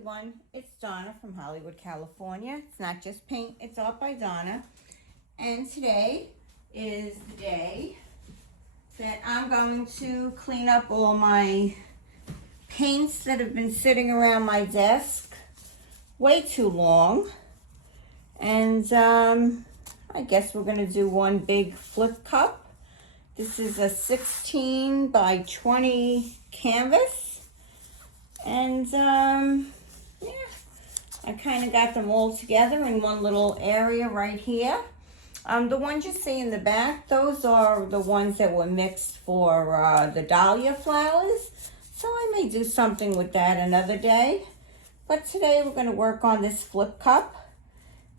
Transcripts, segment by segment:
everyone, it's Donna from Hollywood, California. It's not just paint, it's art by Donna. And today is the day that I'm going to clean up all my paints that have been sitting around my desk way too long. And I guess we're going to do one big flip cup. This is a 16 by 20 canvas. And yeah, I kind of got them all together in one little area right here. The ones you see in the back, those are the ones that were mixed for the dahlia flowers. So I may do something with that another day. But today we're going to work on this flip cup.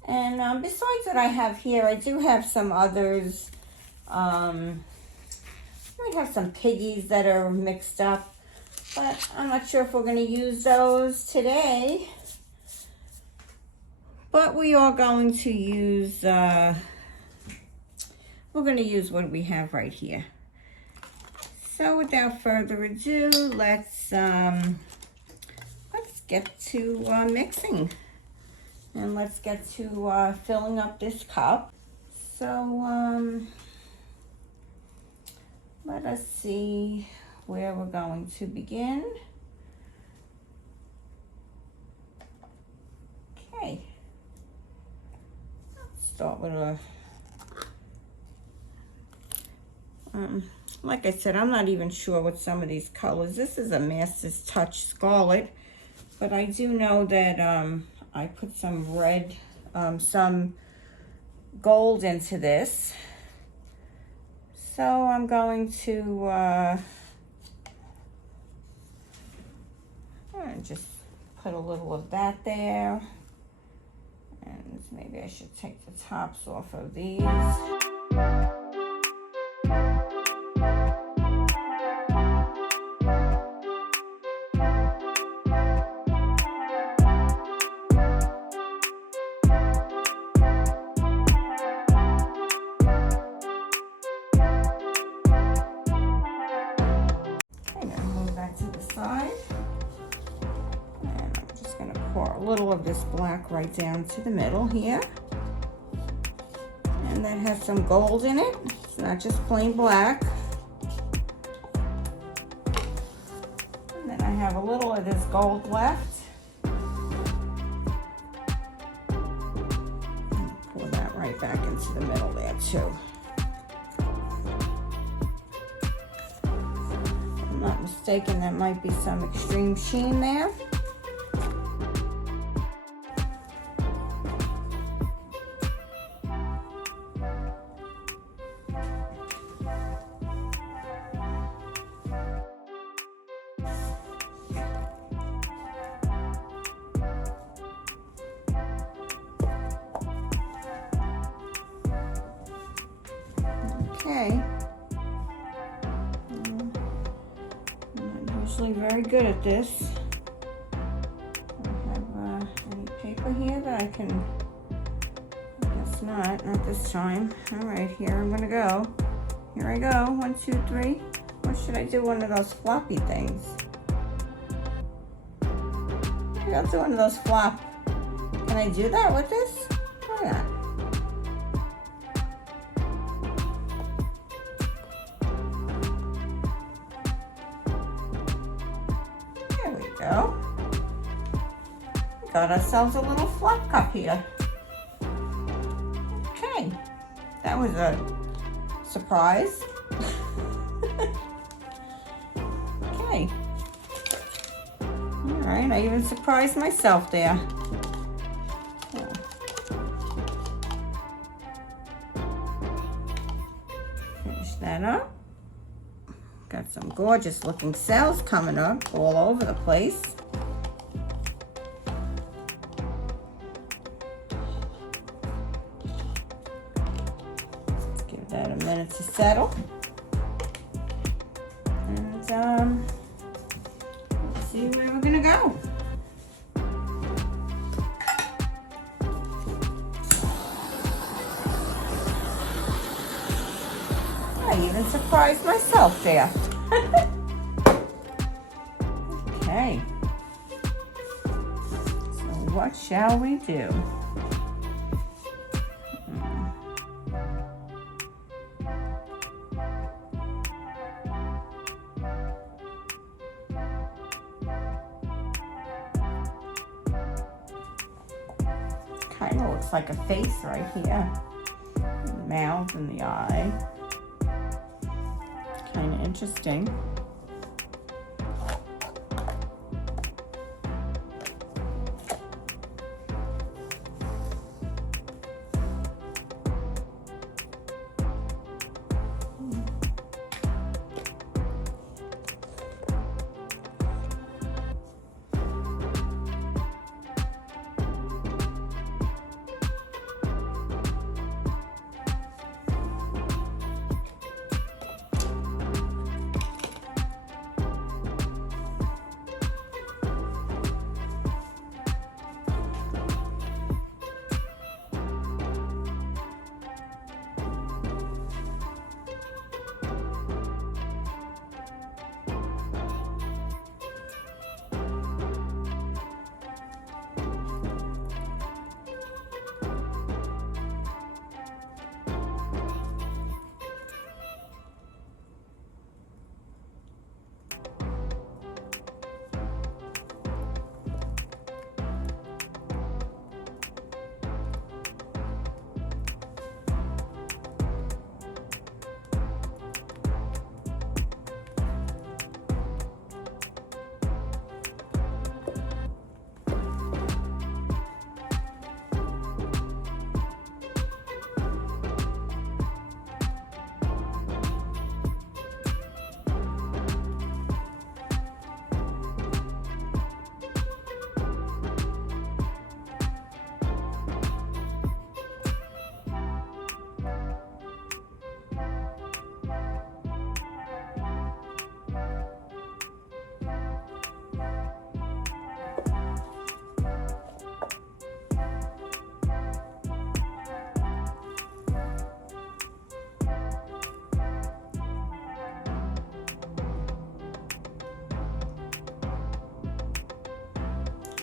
And besides what I have here, I do have some others. I have some piggies that are mixed up. But I'm not sure if we're going to use those today. But we are going to use, we're going to use what we have right here. So without further ado, let's get to mixing. And let's get to filling up this cup. So let us see where we're going to begin. Okay. Let's start with a, like I said, I'm not even sure what some of these colors. This is a Master's Touch Scarlet, but I do know that I put some red, some gold into this. So I'm going to just put a little of that there. And maybe I should take the tops off of these. A little of this black right down to the middle here, and that has some gold in it. It's not just plain black. And then I have a little of this gold left. Pour that right back into the middle there too. If I'm not mistaken, that might be some extreme sheen there. Okay. I'm not usually very good at this. I have any paper here that I can, I guess not this time. All right, here I'm gonna go. Here I go, 1, 2, 3. Or should I do one of those floppy things? Maybe I'll do one of those flop. Can I do that with this? Why not? Go. Got ourselves a little flop cup here. Okay, that was a surprise. Okay. All right, I even surprised myself there. Finish that up. Got some gorgeous looking cells coming up all over the place. Let's give that a minute to settle. And let's see where we're gonna go. I even surprised myself there. Okay. what shall we do? Kind of looks like a face right here. The mouth and the eye. Kind of interesting.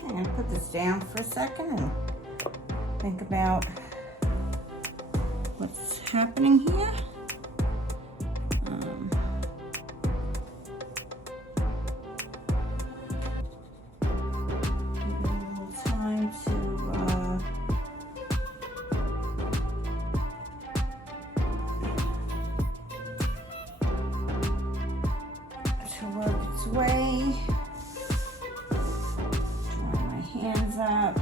I'm going to put this down for a second and think about what's happening here. Give it a little time to work its way. Hands up.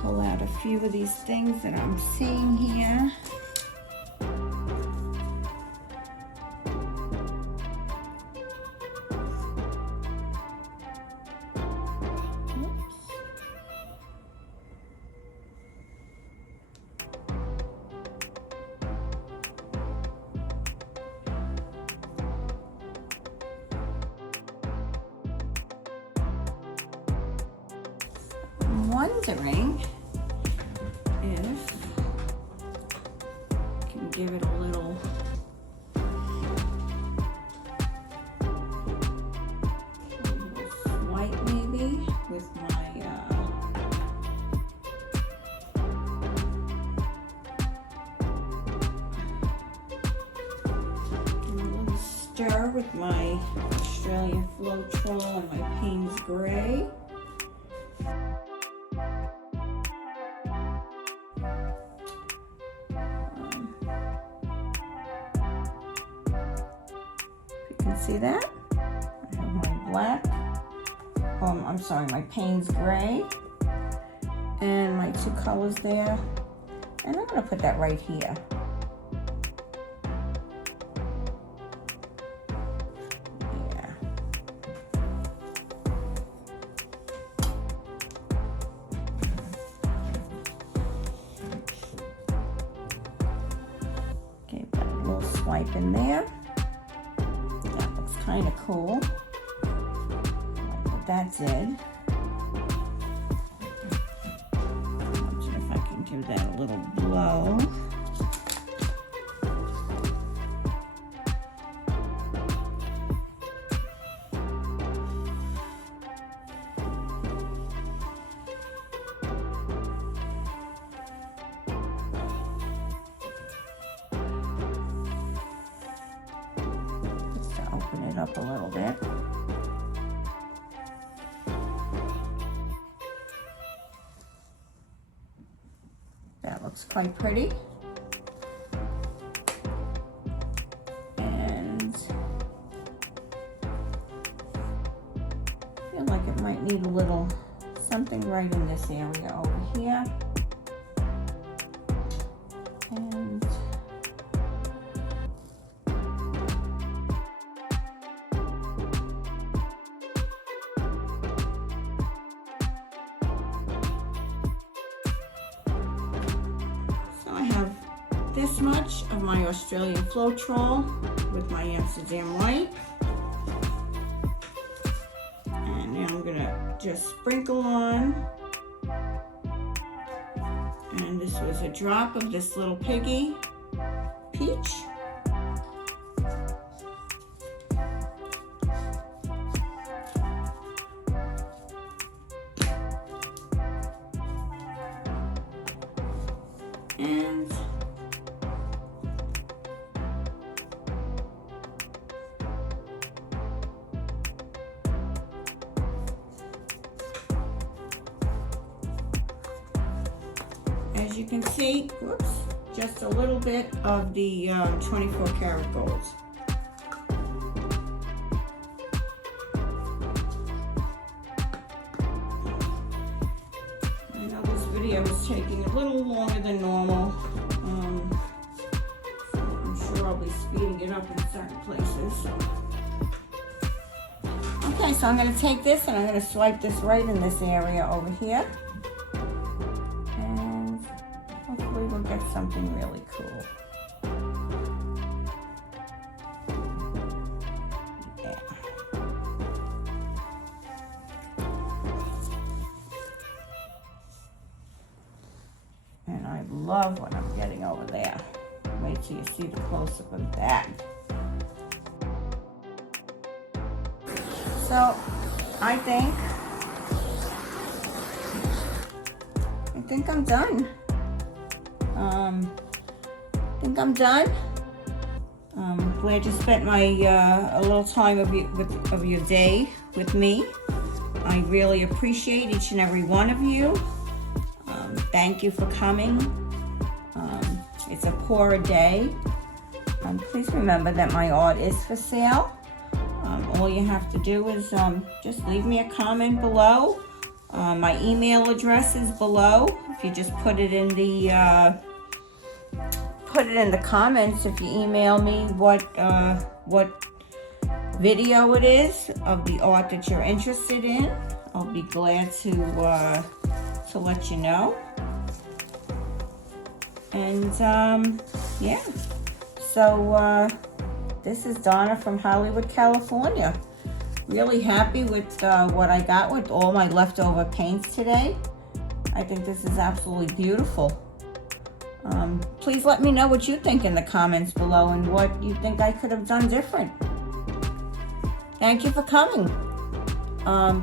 Pull out a few of these things that I'm seeing here. Wondering if I can give it a little swipe maybe with my a little stir with my Australian Floetrol and my Payne's Gray. See that? I have my black, I'm sorry, my Payne's Gray and my two colors there. And I'm going to put that right here. Yeah. Okay, put a little swipe in there. Kind of cool. But that's it. Imagine if I can give that a little blow. open it up a little bit. That looks quite pretty. And I feel like it might need a little something right in this area over here. And so I have this much of my Australian Floetrol with my Amsterdam White. And now I'm gonna just sprinkle on. And this was a drop of this little piggy peach. And as you can see, whoops, just a little bit of the 24 karat gold. I know this video is taking a little longer than normal. So I'm sure I'll be speeding it up in certain places. Okay, so I'm going to take this and I'm going to swipe this right in this area over here. Hopefully we'll get something really cool. Yeah. And I love what I'm getting over there. Wait till you see the close-up of that. So I think I'm done. I think I'm done. Glad you spent my a little time of your day with me. I really appreciate each and every one of you. Thank you for coming. It's a pour day. Please remember that my art is for sale. All you have to do is just leave me a comment below. My email address is below. If you just put it in the comments, if you email me what video it is of the art that you're interested in, I'll be glad to let you know. And yeah, so this is Donna from Hollywood, California. Really happy with what I got with all my leftover paints today. I think this is absolutely beautiful. Please let me know what you think in the comments below and what you think I could have done different. Thank you for coming.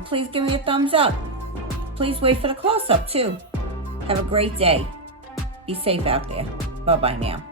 Please give me a thumbs up. Please wait for the close-up too. Have a great day. Be safe out there. Bye-bye now.